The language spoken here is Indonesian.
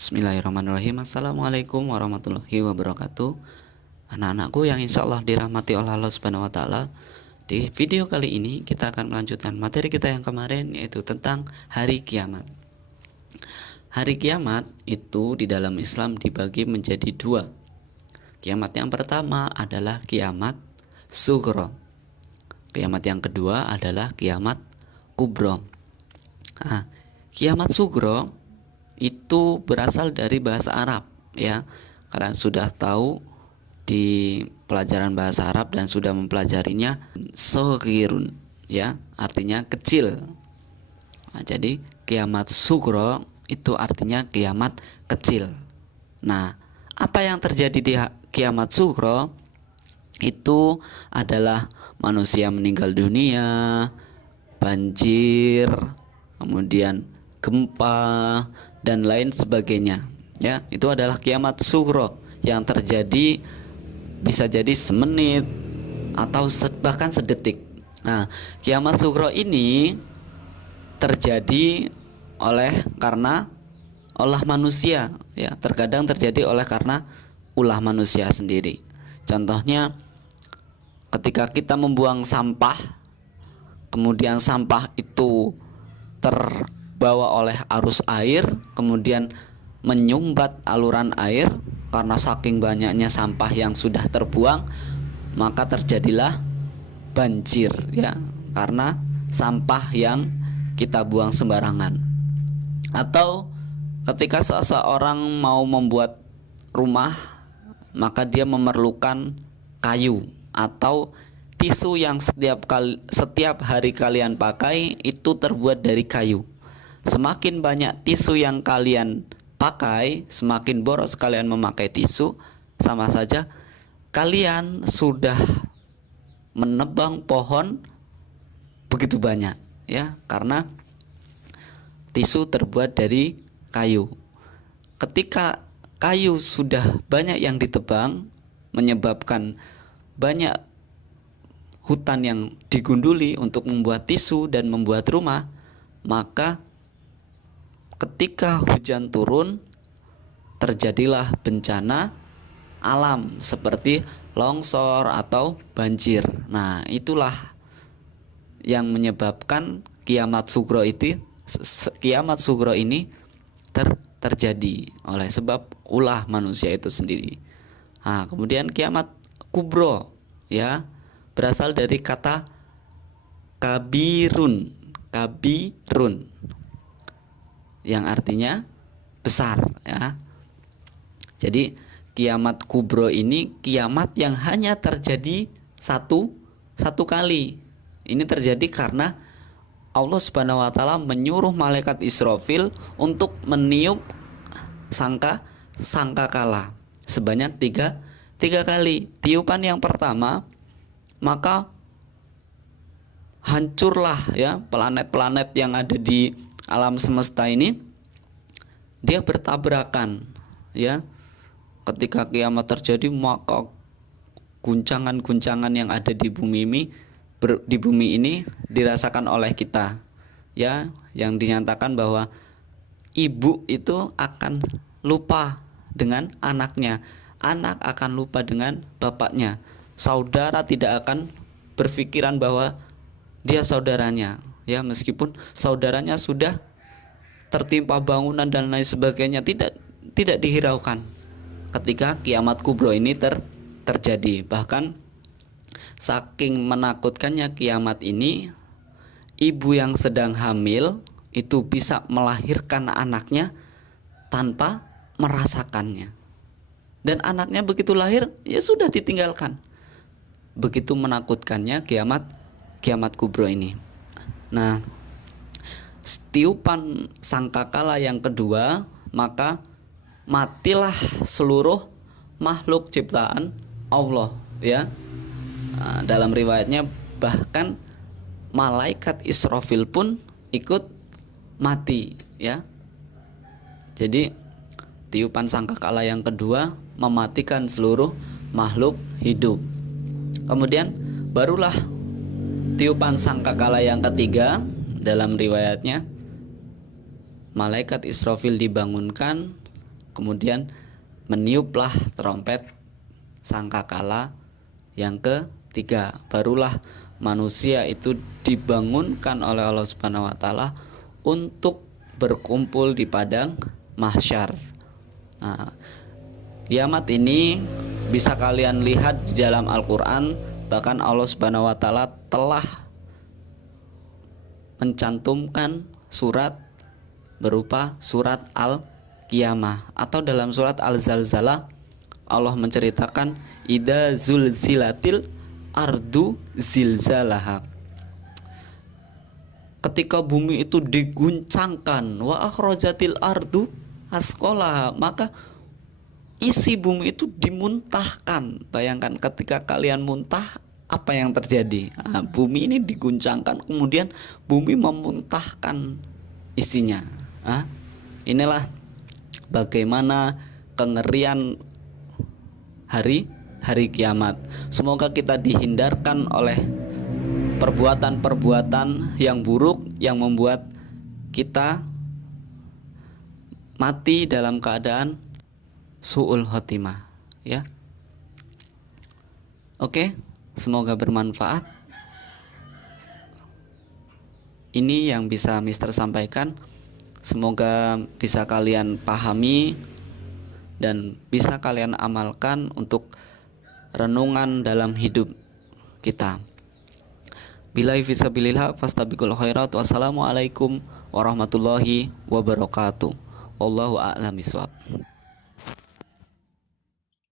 Bismillahirrahmanirrahim. Assalamualaikum warahmatullahi wabarakatuh. Anak-anakku yang insya Allah dirahmati oleh Allah Subhanahu wa Ta'ala, di video kali ini kita akan melanjutkan materi kita yang kemarin, yaitu tentang hari kiamat. Hari kiamat itu di dalam Islam dibagi menjadi dua. Kiamat yang pertama adalah kiamat sugro. Kiamat yang kedua adalah kiamat kubro. Nah, kiamat sugro itu berasal dari bahasa Arab, ya. Kalian sudah tahu di pelajaran bahasa Arab dan sudah mempelajarinya, soghirun, ya, artinya kecil. Nah, jadi kiamat sugro itu artinya kiamat kecil. Nah, apa yang terjadi di kiamat sugro itu adalah manusia meninggal dunia, banjir, kemudian gempa dan lain sebagainya, ya. Itu adalah kiamat sugro yang terjadi bisa jadi semenit atau bahkan sedetik. Nah, kiamat sugro ini terjadi karena ulah manusia, ya. Terkadang terjadi karena ulah manusia sendiri. Contohnya ketika kita membuang sampah, kemudian sampah itu terbawa oleh arus air, kemudian menyumbat aluran air. Karena saking banyaknya sampah yang sudah terbuang, maka terjadilah banjir, ya, karena sampah yang kita buang sembarangan. Atau ketika seseorang mau membuat rumah, maka dia memerlukan kayu atau tisu yang setiap hari kalian pakai itu terbuat dari kayu. Semakin banyak tisu yang kalian pakai, semakin boros kalian memakai tisu, sama saja kalian sudah menebang pohon begitu banyak, ya, karena tisu terbuat dari kayu. Ketika kayu sudah banyak yang ditebang, menyebabkan banyak hutan yang digunduli untuk membuat tisu dan membuat rumah, maka ketika hujan turun, terjadilah bencana alam seperti longsor atau banjir. Nah, itulah yang menyebabkan kiamat sugro ini terjadi oleh sebab ulah manusia itu sendiri. Nah, kemudian kiamat kubro, ya, berasal dari kata kabirun yang artinya besar, ya. Jadi kiamat kubro ini kiamat yang hanya terjadi satu kali. Ini terjadi karena Allah Subhanahu wa Ta'ala menyuruh malaikat Israfil untuk meniup sangkakala sebanyak tiga kali. Tiupan yang pertama, maka hancurlah, ya, planet-planet yang ada di alam semesta ini, dia bertabrakan, ya. Ketika kiamat terjadi, maka guncangan-guncangan yang ada di bumi ini dirasakan oleh kita, ya, yang dinyatakan bahwa ibu itu akan lupa dengan anaknya, anak akan lupa dengan bapaknya, saudara tidak akan berpikiran bahwa dia saudaranya, ya, meskipun saudaranya sudah tertimpa bangunan dan lain sebagainya, tidak dihiraukan ketika kiamat kubro ini terjadi. Bahkan saking menakutkannya kiamat ini, ibu yang sedang hamil itu bisa melahirkan anaknya tanpa merasakannya, dan anaknya begitu lahir, ya sudah ditinggalkan. Begitu menakutkannya kiamat kubro ini. Nah, tiupan sangkakala yang kedua, maka matilah seluruh makhluk ciptaan Allah, ya. Nah, dalam riwayatnya bahkan malaikat Israfil pun ikut mati, ya. Jadi tiupan sangkakala yang kedua mematikan seluruh makhluk hidup. Kemudian barulah tiupan sangkakala yang ketiga. Dalam riwayatnya malaikat Israfil dibangunkan Kemudian meniuplah trompet sangkakala yang ketiga. Barulah manusia itu dibangunkan oleh Allah Subhanahu wa taala untuk berkumpul di padang mahsyar. Nah, kiamat ini bisa kalian lihat di dalam Al-Qur'an, bahkan Allah Subhanahu wa taala telah mencantumkan surat berupa surat Al-Qiyamah, atau dalam surat Al-Zalzalah Allah menceritakan idza zulzilatil ardu zilzalaha, ketika bumi itu diguncangkan, wa akhrajatil ardu asqalaha, maka isi bumi itu dimuntahkan. Bayangkan ketika kalian muntah, apa yang terjadi? Nah, bumi ini diguncangkan, kemudian bumi memuntahkan isinya. Nah, inilah bagaimana kengerian hari kiamat. Semoga kita dihindarkan oleh perbuatan-perbuatan yang buruk yang membuat kita mati dalam keadaan su'ul khotimah, ya. Oke, semoga bermanfaat. Ini yang bisa Mister sampaikan. Semoga bisa kalian pahami dan bisa kalian amalkan untuk renungan dalam hidup kita. Billahi fisabilillah fastabiqul khairat. Wassalamualaikum warahmatullahi wabarakatuh. Wallahu a'lam bishawab.